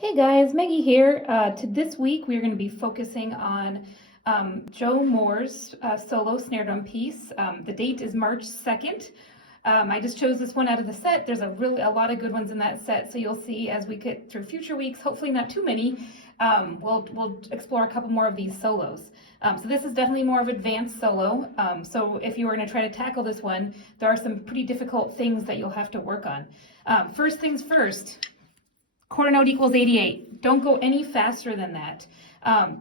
Hey guys, Maggie here. To this week, we're going to be focusing on Joe Moore's solo snare drum piece. The date is March 2nd. I just chose this one out of the set. There's a lot of good ones in that set, so you'll see as we get through future weeks, hopefully not too many, we'll explore a couple more of these solos. So this is definitely more of advanced solo. So if you were going to try to tackle this one, there are some pretty difficult things that you'll have to work on. First things first. Quarter note equals 88. Don't go any faster than that.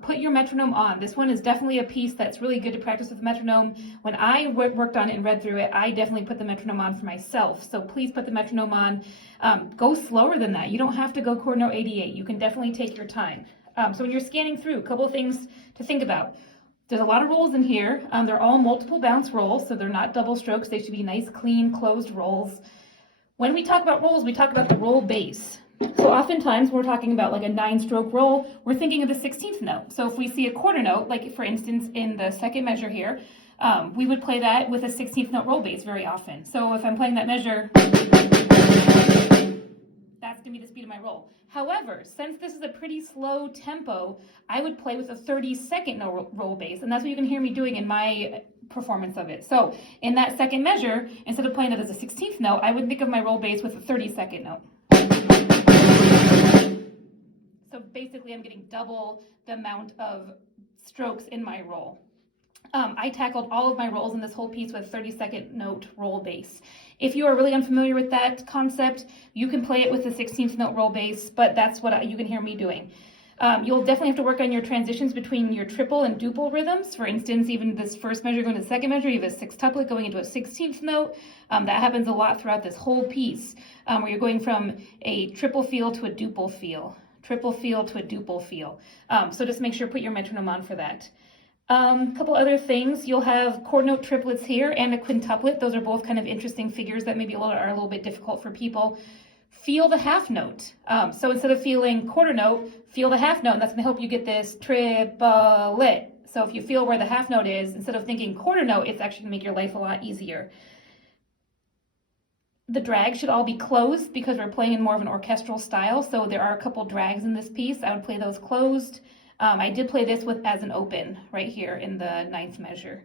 Put your metronome on. This one is definitely a piece that's really good to practice with metronome. When I worked on it and read through it, I definitely put the metronome on for myself. So please put the metronome on. Go slower than that. You don't have to go quarter note 88. You can definitely take your time. So when you're scanning through, a couple of things to think about. There's a lot of rolls in here. They're all multiple bounce rolls, so they're not double strokes. They should be nice, clean, closed rolls. When we talk about rolls, we talk about the roll bass. So oftentimes we're talking about like a 9-stroke roll, we're thinking of the 16th note. So if we see a quarter note, like for instance in the second measure here, we would play that with a 16th note roll bass very often. So if I'm playing that measure, that's gonna be the speed of my roll. However, since this is a pretty slow tempo, I would play with a 32nd note roll bass, and that's what you can hear me doing in my performance of it. So in that second measure, instead of playing it as a 16th note, I would think of my roll bass with a 32nd note. So basically I'm getting double the amount of strokes in my roll. I tackled all of my rolls in this whole piece with 32nd note roll bass. If you are really unfamiliar with that concept, you can play it with the 16th note roll bass, but that's what you can hear me doing. You'll definitely have to work on your transitions between your triple and duple rhythms. For instance, even this first measure going to the second measure, you have a sextuplet going into a 16th note. That happens a lot throughout this whole piece, where you're going from a triple feel to a duple feel, triple feel to a duple feel. So just make sure to put your metronome on for that. Couple other things, you'll have quarter note triplets here and a quintuplet. Those are both kind of interesting figures that maybe are a little bit difficult for people. Feel the half note. So instead of feeling quarter note, feel the half note, and that's going to help you get this triplet. So if you feel where the half note is, instead of thinking quarter note, it's actually going to make your life a lot easier. The drags should all be closed because we're playing in more of an orchestral style, so there are a couple drags in this piece. I would play those closed. I did play this as an open right here in the 9th measure.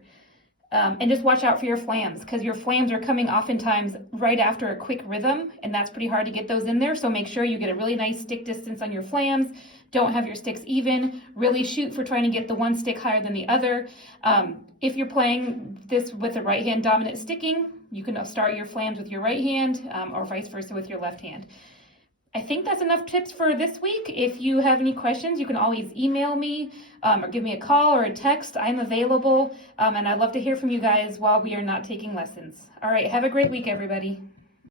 And just watch out for your flams, because your flams are coming oftentimes right after a quick rhythm, and that's pretty hard to get those in there. So make sure you get a really nice stick distance on your flams. Don't have your sticks even. Really shoot for trying to get the one stick higher than the other. If you're playing this with a right hand dominant sticking, you can start your flams with your right hand, or vice versa with your left hand. I think that's enough tips for this week. If you have any questions, you can always email me or give me a call or a text. I'm available, and I'd love to hear from you guys while we are not taking lessons. All right, have a great week, everybody.